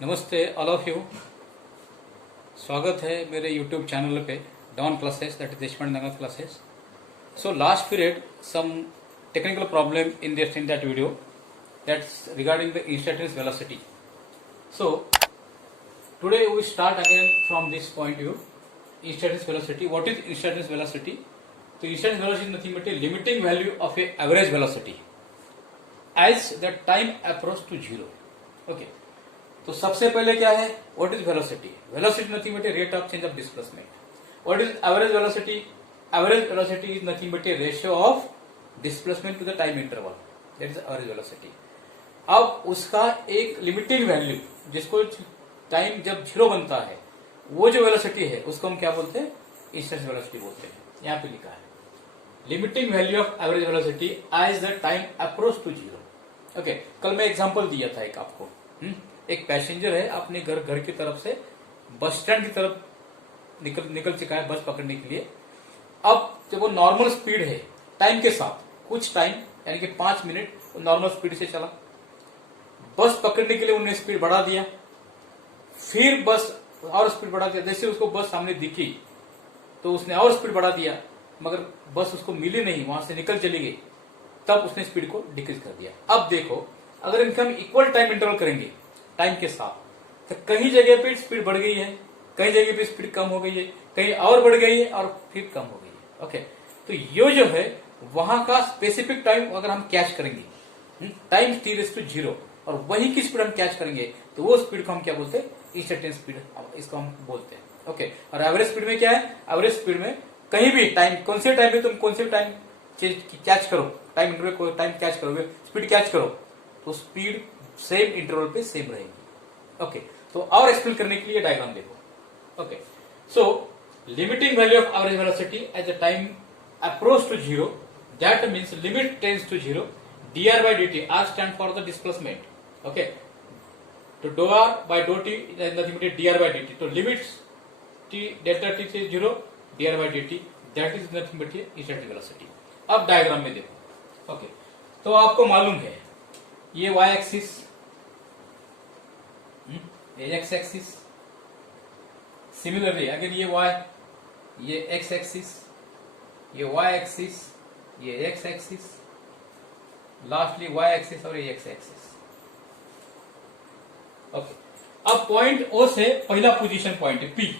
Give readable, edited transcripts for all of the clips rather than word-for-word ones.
नमस्ते all of you. स्वागत है मेरे यूट्यूब चैनल पे Don classes, that is Deshpande Nagar classes. So last period some technical problem in that video, that's regarding the instantaneous velocity. So today we start again from this point view, instantaneous velocity. What is instantaneous velocity? So instantaneous velocity is nothing but a limiting value of a average velocity as the time approach to zero. Okay. तो सबसे पहले क्या है, what is velocity? Velocity nothing but a rate of change of displacement. What is average velocity? Average velocity is nothing but a ratio of displacement to the time interval, that is average velocity. अब उसका एक limiting value, जिसको time जब zero बनता है, वो जो velocity है उसको हम क्या बोलते हैं? इंस्टेंटेनियस वेलोसिटी बोलते हैं. यहाँ पे लिखा है limiting value of average velocity as the time approach to zero. Okay, कल मैं एग्जांपल दिया था एक आपको. एक पैसेंजर है, अपने घर की तरफ से बस स्टैंड की तरफ निकल चुका है बस पकड़ने के लिए. अब जब वो नॉर्मल स्पीड है टाइम के साथ, कुछ टाइम यानी कि 5 मिनट नॉर्मल स्पीड से चला, बस पकड़ने के लिए उन्होंने स्पीड बढ़ा दिया, फिर बस और स्पीड बढ़ा दिया. जैसे उसको बस सामने दिखी तो उसने और स्पीड बढ़ा दिया, मगर बस उसको मिली नहीं, वहां से निकल चली गई. तब उसने स्पीड को डिक्रीज कर दिया. अब देखो, अगर इनका हम इक्वल टाइम इंटरवल करेंगे टाइम के साथ, तो कहीं जगह पे स्पीड बढ़ गई है, कहीं जगह पे स्पीड कम हो गई है, कहीं और बढ़ गई है और फिर कम हो गई है. ओके, तो ये जो है वहां का स्पेसिफिक टाइम अगर हम कैच करेंगे, टाइम टी टू जीरो, और वही की स्पीड हम कैच करेंगे, तो वो स्पीड को हम क्या बोलते हैं? इंस्टेंटेनियस स्पीड, इसको हम बोलते हैं. ओके, और एवरेज स्पीड में क्या है? एवरेज स्पीड में कहीं भी टाइम, कौन से टाइम पे तुम कौन से टाइम कैच करो, टाइम इंटरवल को टाइम कैच करोगे, स्पीड कैच करो, तो स्पीड सेम इंटरवल पे सेम रहेगी. ओके, तो और एक्सप्लेन करने के लिए डायग्राम देखो. Okay, so limiting value of average velocity at the time approach to zero, that means limit tends to zero, dr by dt, r stand for the displacement. Okay, to dou r by dou t is nothing but dr by dt. तो limits t delta t से zero, dr by dt, that is nothing but instantaneous velocity. अब diagram में देखो. Okay, तो आपको मालूम है ये y एक्सिस, ये x एक्सिस, सिमिलरली अगर ये y, ये x एक्सिस, ये y एक्सिस, ये x axis, lastly y axis और ये x एक्सिस. ओके, अब पॉइंट O से पहला पोजीशन पॉइंट है P,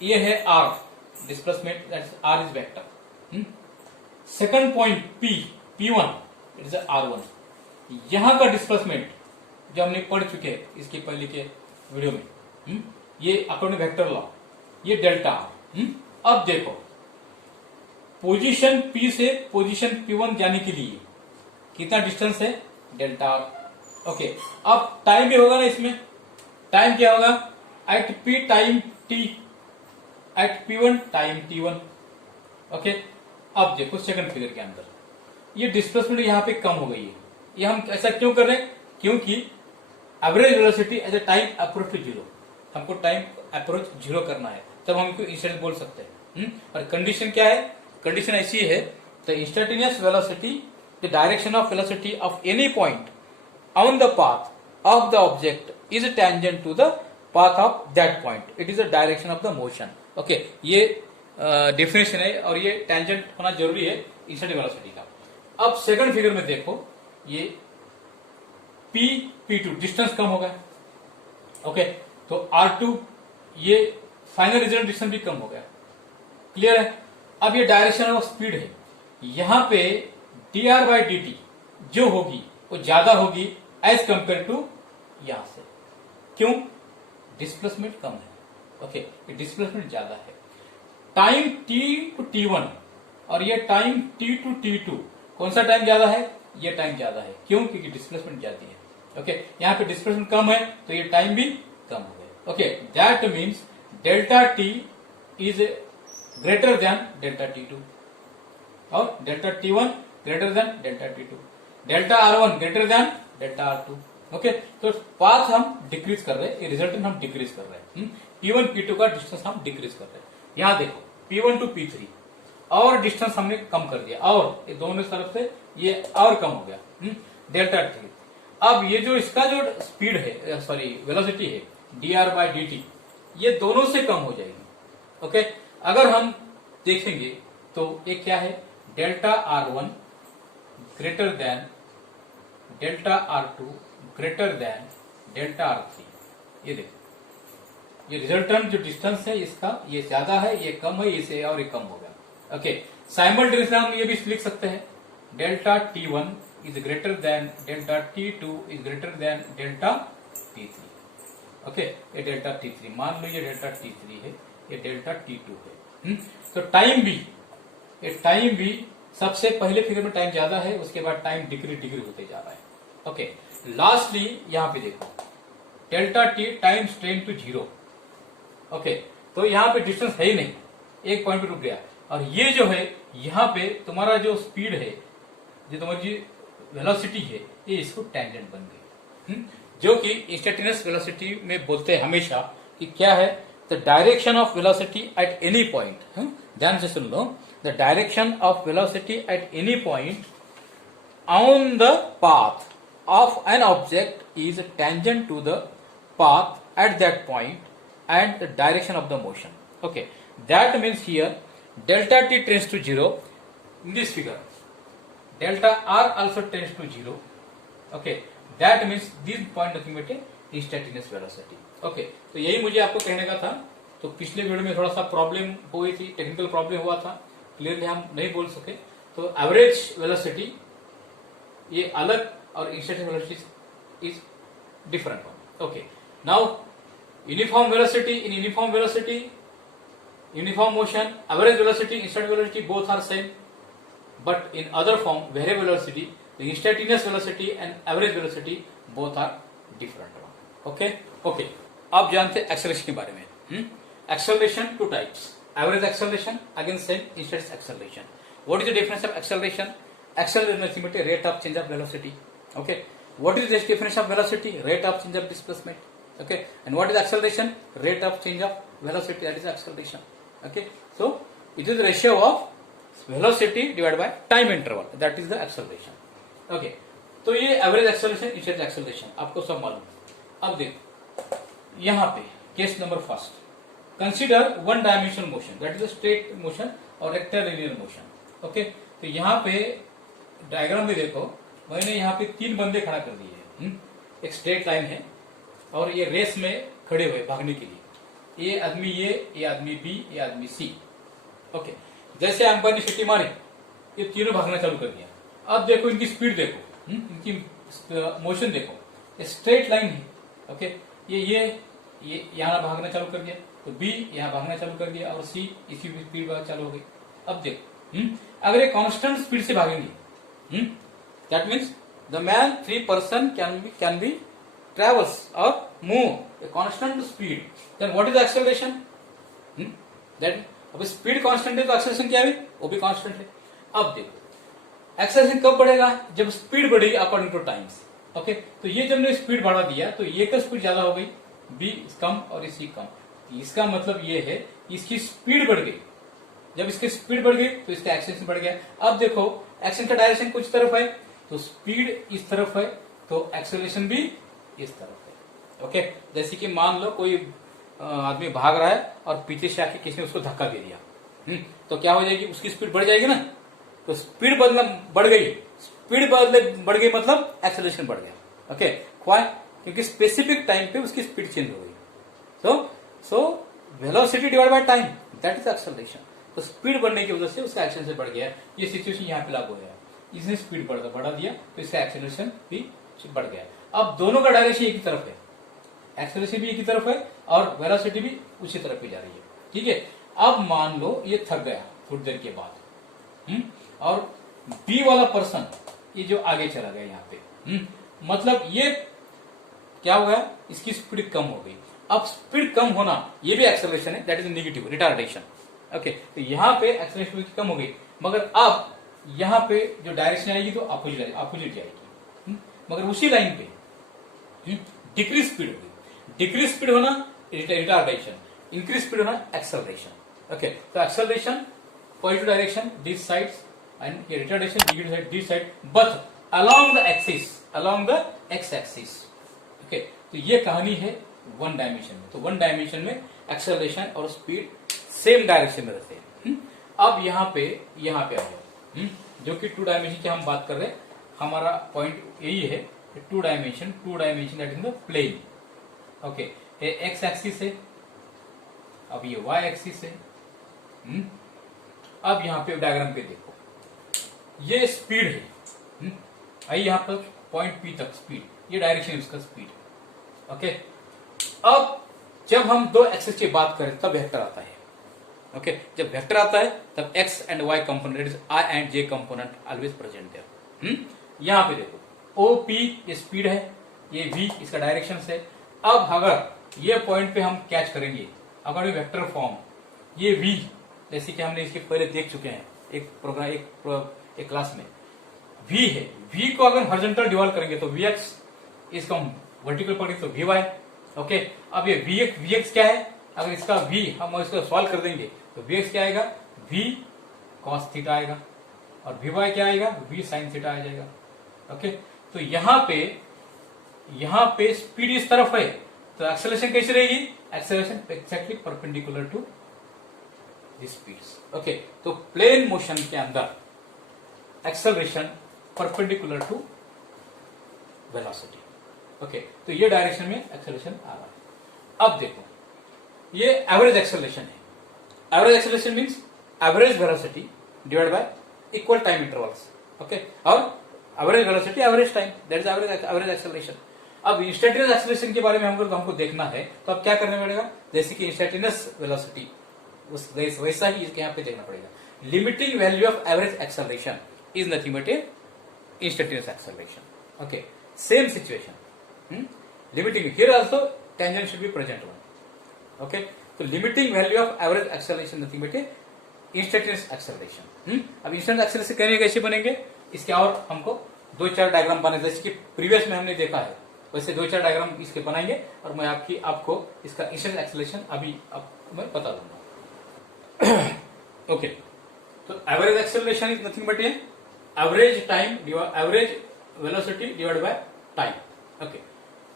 ये है r displacement, that's r is vector. Second point P1, it is r1. यहां का डिस्प्लेसमेंट जो हमने पढ़ चुके हैं इसके पहले के वीडियो में, ये अकॉर्डिंग वेक्टर लॉ, ये डेल्टा r. अब देखो, पोजीशन P से पोजीशन P1 जाने के लिए कितना डिस्टेंस है? Delta r. ओके, अब टाइम भी होगा ना इसमें. टाइम क्या होगा? At P time T, at P1 time T1. Okay, अब देखो सेकंड फिगर के अंदर ये डिस्प्लेसमेंट यहां पे कम हो गई है. ये हम ऐसा क्यों कर रहे हैं? क्योंकि average velocity as a time approach to zero, हमको टाइम अप्रोच जीरो करना है, तब हम इनको इंस्टेंट बोल सकते हैं. और कंडीशन क्या है? कंडीशन ऐसी है, the instantaneous velocity, the direction of velocity of any point on the path of the object is tangent to the path of that point, it is the direction of the motion. Okay, ये definition है और ये tangent होना जरूरी है instantaneous velocity का. अब second figure में देखो, ये P2 डिस्टेंस कम हो गया. ओके, तो R2, ये फाइनल रिजल्ट डिस्टेंस भी कम हो गया. क्लियर है? अब ये डायरेक्शन ऑफ स्पीड है, यहां पे dr by dt जो होगी वो ज्यादा होगी एज कंपेयर टू यहां से. क्यों? डिस्प्लेसमेंट कम है. ओके, ये डिस्प्लेसमेंट ज्यादा है. टाइम t टू t1 और ये टाइम t टू t2, कौन सा टाइम ज्यादा है? ये टाइम ज्यादा है. क्यों? क्योंकि डिस्प्लेसमेंट ज्यादा है. ओके, यहाँ पे डिस्प्लेसमेंट कम है तो ये टाइम भी कम हो गया. Okay, that means delta t is greater than delta t2 और delta t1 greater than delta t2, delta r1 greater than delta r2. Okay, तो पाथ हम डिक्रीज कर रहे हैं, ये रिजल्टेंट हम डिक्रीज कर रहे हैं. P1 P2 का डिस्टेंस हम डिक्रीज कर रहे हैं. यहां देखो P1 टू P3 और डिस्टेंस हमने कम कर दिया, और ये दोनों तरफ से ये और कम हो गया, डेल्टा t. अब ये जो इसका जो स्पीड है, सॉरी वेलोसिटी है, dr/dt, ये दोनों से कम हो जाएगी। ओके, अगर हम देखेंगे तो ये क्या है, delta r1 greater than delta r2 greater than delta r3। ये देखो, ये रिजल्टेंट जो डिस्टेंस है इसका, ये ज्यादा है, ये कम है, इसे और ये कम होगा। ओके, साइमल्टेनियसली हम ये भी लिख सकते हैं, delta t1 is greater than delta t2 is greater than delta t3। Okay, ये डेल्टा t3, मान लो ये डेल्टा t3 है, ये डेल्टा t2 है। तो टाइम भी, ये टाइम भी सबसे पहले फिगर में टाइम ज्यादा है, उसके बाद टाइम डिग्री होते जा रहा है। ओके, लास्टली यहां पे देखो, delta t times ten to 0। Okay, तो यहां पे डिस्टेंस है ही नहीं, एक पॉइंट पे रुक गया। और ये जो है यहां पे तुम्हारा जो स्पीड है, जो तुम्हारी वेलोसिटी है, ये इसको टैंजेंट बन गई, जो कि इंस्टेंटेनियस वेलोसिटी में बोलते हैं हमेशा कि क्या है, the direction of velocity at any point. ध्यान से सुन लो, the direction of velocity at any point on the path of an object is tangent to the path at that point and the direction of the motion. Okay, that means here delta t tends to 0 in this figure, delta r also tends to 0. Okay, that means this point nothing but instantaneous velocity. Okay, तो यही मुझे आपको कहने का था। तो पिछले video में थोड़ा सा प्रॉब्लम हुई थी, टेक्निकल प्रॉब्लम हुआ था, क्लियरली हम नहीं बोल सके। तो एवरेज वेलोसिटी ये अलग और instantaneous velocity is different one. Okay, now uniform velocity, in uniform velocity, uniform motion, average velocity, instant velocity, both are same, but in other form, variable velocity, the instantaneous velocity and average velocity both are different one. Okay, okay. अब जानते हैं acceleration के बारे में। Acceleration two types, average acceleration again same, instantaneous acceleration. What is the difference of acceleration? Acceleration is nothing but a rate of change of velocity. Okay, what is the difference of velocity? Rate of change of displacement. Okay, and what is acceleration? Rate of change of velocity, that is acceleration. Okay, so it is the ratio of velocity divided by time interval, that is the acceleration. Okay, तो ये average acceleration, instantaneous acceleration आपको सब मालूम। अब देखो यहां पे case number first, consider one dimensional motion, that is a straight motion और रेक्टेलिनियर मोशन। ओके, तो यहाँ पे डायग्राम में देखो, मैंने यहाँ पे 3 बंदे खड़ा कर दिए हैं। एक स्ट्रेट लाइन है और ये रेस में खड़े हुए भागने के लिए, ये आदमी ये आदमी बी, ये आदमी सी। ओके, जैसे अंपायर ने सीटी मारी, ये तीनों भागना चालू कर दिया। अब देखो इनकी स्पीड देखो, इनकी मोशन देखो, ये स्ट्रेट लाइन है। ओके, ये यहाँ भागना चालू कर दिया, तो बी यहाँ भागना चालू कर दिया और सी इसी स्पीड भाग चालू हो गई। अब देखो अगर ये कांस्टेंट स्पीड से भागेंगे, that means the man 3 person can be travels or move a constant speed, then what is the acceleration? Then अब स्पीड कांस्टेंट है तो एक्सेलरेशन क्या है, वो भी कांस्टेंट है। अब देखो एक्सेलरेशन कब बढ़ेगा, जब स्पीड बढ़ेगी अकॉर्डिंग टू टाइम्स। ओके, तो ये जब ने स्पीड बढ़ा दिया तो ये का स्पीड ज्यादा हो गई, बी कम और सी कम। इसका मतलब ये है इसकी स्पीड बढ़ गई, जब इसकी स्पीड बढ़ गई तो इसका एक्सेलरेशन बढ़ गया। अब देखो एक्शन का डायरेक्शन कुछ तरफ है, तो स्पीड इस तरफ है, तो एक्सेलरेशन भी इस तरफ है। ओके, जैसे कि मान लो कोई आदमी भाग रहा है और पीछे से आके किसी ने उसको धक्का दे दिया, तो क्या हो जाएगी, उसकी स्पीड बढ़ जाएगी ना। तो स्पीड बढ़ गई, स्पीड बढ़ गई मतलब एक्सेलरेशन बढ़ गया। ओके, क्योंकि स्पेसिफिक टाइम पे उसकी स्पीड चेंज हो गई। So velocity divide by time, that is acceleration. तो स्पीड बढ़ने की वजह से उसका एक्सेलरेशन बढ़ गया। ये सिचुएशन यहाँ पे लागू है, इसने स्पीड बढ़ा दिया तो इसका एक्सेलरेशन भी बढ़ गया। अब दोनों का डायरेक्शन एक ही तरफ है, एक्सेलरेशन भी एक ही तरफ है और वेलोसिटी भी उसी तरफ ही जा रही है। ठीक है, अब मान लो ये थक गया थोड़ी देर के बाद, और बी वाला पर्सन ये जो आगे चला गया यहाँ पे, मतलब ये क्या हो गया, इसकी स्पीड कम हो गई। अब स्पीड कम होना ये भी एक्सेलरेशन है, that is negative retardation. Okay, तो यहाँ पे एक्सेलरेशन कम हो गई, मगर अब यहाँ पे जो डायरेक्शन आएगी तो अपोजिट जाएगी, मगर उसी लाइन पे डिक्रीज स्पीड होगी। डिक्रीज स्पीड होना रिटार्डेशन, इंक्रीज स्पीड होना एक्सेलरेशन। ओके, तो acceleration positive direction this sides and retardation negative side this side, but along the x axis. Okay, तो ये कहानी है वन डायमेंशन में। तो वन डायमेंशन में एक्सेलरेशन और स्पीड सेम डायरेक्शन में रहते हैं। अब यहाँ पे आ जाओ, जो कि टू डायमेंशन की हम बात कर रहे हैं। हमारा पॉइंट यही है, two dimension that is the plane. Okay, ये एक्स एक्सिस है, अब ये वाई एक्सिस है। अब यहाँ पे डायग्राम पे देखो, ये स्पीड है। आई यहाँ पर पॉइंट पी तक स्पीड, ये डायरेक्शन इसका स्पीड। ओके, अब जब हम दो एक्सिस की बात करें तब वेक्टर आता है। ओके, जब वेक्टर आता है तब x and y component, i and j component always present there. यहाँ पे देखो, ओ पी ये स्पीड है, ये वी इसका डायरेक्शन है। अब अगर ये पॉइंट पे हम कैच करेंगे अगर वेक्टर फॉर्म, ये वी जैसे कि हमने इसके पहले देख चुके हैं एक प्रोग्राम एक क्लास में, वी है, वी को अगर हॉरिजॉन्टल डिवाइड करेंगे तो वी एक्स, इसको हम वर्टिकल पकड़ेंगे तो वी वाई। ओके, अब ये वी एक्स क्या है, अगर इसका वी हम इसको सॉल्व कर देंगे तो वी एक्स क्या आएगा, वी कॉस थीटा आएगा, और वी वाई क्या आएगा, वी साइन थीटा आ जाएगा। ओके, तो यहाँ पे स्पीड इस तरफ है तो एक्सेलरेशन कैसे रहेगी, acceleration exactly perpendicular to this speeds. Okay, तो प्लेन मोशन के अंदर acceleration perpendicular to velocity. Okay, तो ये डायरेक्शन में एक्सेलरेशन आ रहा है। अब देखो, ये एवरेज एक्सेलरेशन है। Average acceleration means average velocity divide by equal time intervals. Okay, और average velocity average time, that is average acceleration. अब इंस्टैंटेनियस एक्सेलरेशन के बारे में हमको देखना है तो अब क्या करना पड़ेगा, जैसे कि इंस्टैंटेनियस वेलोसिटी वैसा ही इसके यहाँ पे देखना पड़ेगा। Limiting value of average acceleration is nothing but instantaneous acceleration. Okay, same situation, limiting here also tangent should be present one. Okay, तो limiting value of average acceleration nothing but instantaneous acceleration. अब instant acceleration करने कैसे बनेंगे, इसके और हमको दो चार डायग्राम बनाए, जैसे कि प्रीवियस में हमने देखा है वैसे दो चार डायग्राम इसके बनाएंगे और मैं आपको इसका इंस्टेंट एक्सेलरेशन अभी मैं बता दूंगा। ओके, तो average acceleration is nothing but average time average velocity divide by time. Okay,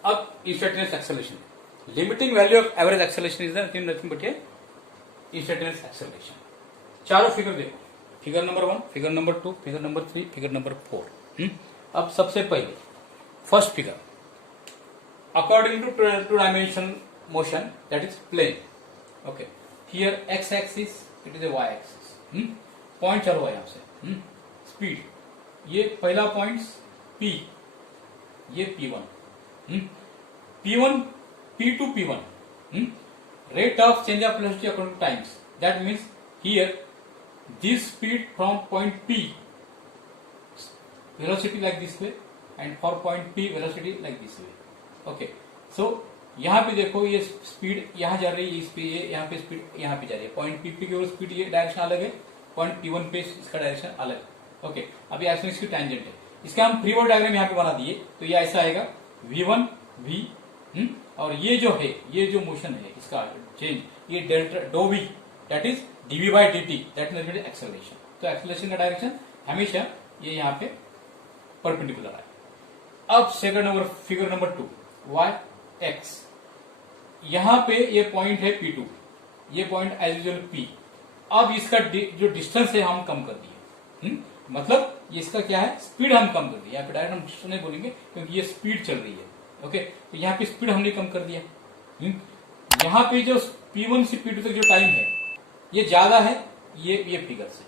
अब instantaneous acceleration, limiting value of average acceleration is nothing but instantaneous acceleration. चारों फिगर देखो, figure number 1, figure number 2, figure number 3, figure number 4। अब सबसे पहले first figure, according to two dimension motion that is plane. Okay, here x axis it is a y axis. Point चलो यहां से, speed, ये पहला पॉइंट P, ये P1, P1 P2 P1, rate of change of velocity according to times, that means here this speed from point P velocity like this way and for point P velocity like this way. Okay, so यहाँ पे देखो ये speed यहाँ जा रही है, इस पे ये यहाँ पे स्पीड यहाँ पे जा रही है, पॉइंट P की ओर स्पीड ये डायरेक्शन अलग है, पॉइंट P1 पे इसका डायरेक्शन अलग। ओके, अभी एक्शन इसकी टेंजेंट है, इसका हम फ्री बॉडी डायग्राम यहाँ पे बना दिए तो ये ऐसा आएगा V1 V, और ये जो है, ये जो मोशन है इसका चेंज, ये डेल्टा डो V that is dV by dt, that is acceleration. तो एक्सेलरेशन का डायरेक्शन हमेशा ये यहाँ पे परपेंडिकुलर है। अब second number figure number 2, y x, यहाँ पे ये पॉइंट है P2, ये पॉइंट एज यूजुअल P। अब इसका जो डिस्टेंस है हम कम कर दिए, मतलब ये इसका क्या है, स्पीड हम कम कर दिए। यहाँ पे डायरेक्ट हम डिस्टेंस नहीं बोलेंगे क्योंकि ये स्पीड चल रही है। ओके, तो यहाँ पे स्पीड हमने कम कर दिया। यहाँ पे जो P1 से P2 तक जो टाइम है ये ज्यादा है ये फिगर से,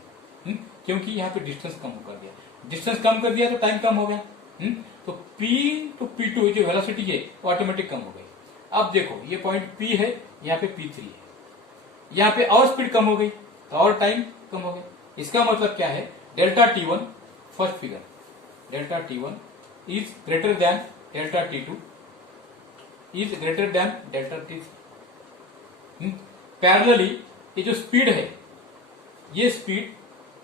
क्योंकि यहाँ पे डिस्टेंस कम कर दिया। डिस्टेंस कम कर दिया तो टाइम कम हो गया। तो P टू P2 जो वेलोसिटी है वो ऑटोमेटिक कम हो गई। अब देखो ये पॉइंट P है, यहाँ पे P3 है, यहाँ पे और स्पीड कम हो गई तो और टाइम कम हो गया। इसका मतलब क्या है, delta T1, first figure, delta T1 is greater than delta T2 is greater than delta T3। Parallelly ये जो स्पीड है, ये स्पीड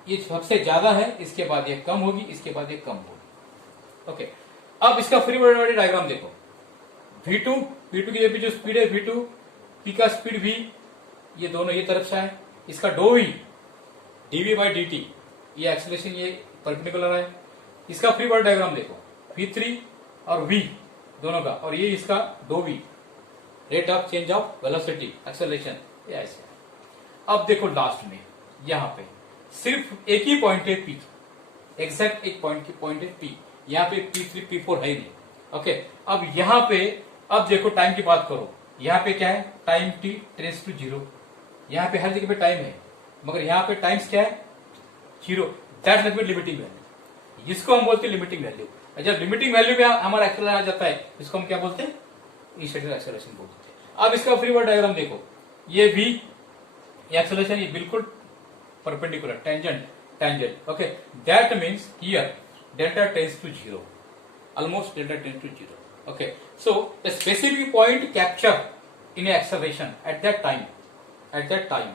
ये सबसे ज्यादा है, इसके बाद ये कम होगी, इसके बाद ये कम होगी। ओके, अब इसका फ्री बॉडी डायग्राम देखो, V2 P2 की जो स्पीड है V2, P का स्पीड V, ये दोनों ये तरफ से है, इसका डो V dV by dt, ये एक्सेलरेशन ये परपेंडिकुलर है। इसका फ्री बॉडी डायग्राम देखो, v3 और v दोनों का, और ये इसका 2v, rate of change of velocity acceleration, ये ऐसे। अब देखो लास्ट में यहाँ पे सिर्फ एक ही पॉइंट है P, एग्जैक्ट एक पॉइंट है P, यहाँ पे P3 P4 है ही नहीं। ओके, अब यहाँ पे अब देखो टाइम की बात करो, यहाँ पे क्या है, टाइम t टेंड्स टू 0, यहाँ पे हर जगह पे टाइम है, मगर यहाँ पे टाइम्स क्या है, 0, दैट्स नॉट लिमिटिंग वैल्यू, जिसको हम बोलते हैं लिमिटिंग वैल्यू। जब लिमिटिंग वैल्यू में हमारा एक्सेलरेशन आ जाता है, इसको हम क्या बोलते हैं, इंस्टेंटेनियस एक्सेलरेशन बोलते हैं। अब इसका फ्री बॉडी डायग्राम देखो, ये v एक्सेलरेशन ये बिल्कुल perpendicular, tangent, okay, that means here delta tends to 0, almost delta tends to 0. Okay, so the specific point captured in acceleration at that time,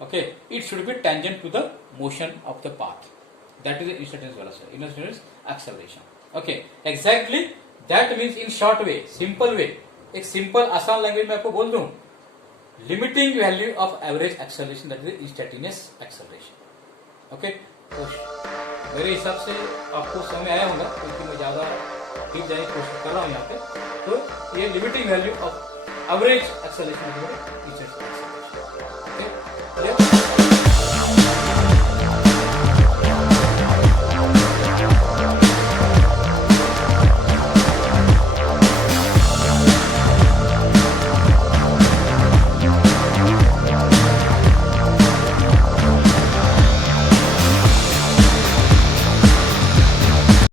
okay, it should be tangent to the motion of the path. That is the instantaneous velocity, instantaneous acceleration. Okay, exactly. That means in short way, simple way, एक simple आसान language में आपको बोल दूं, limiting value of average acceleration, that is the instantaneous acceleration. Okay, तो मेरे हिसाब से आपको समझ में आया होगा, क्योंकि मैं ज्यादा डीप जाने की कोशिश कर रहा हूँ यहाँ पे। तो ये limiting value of average acceleration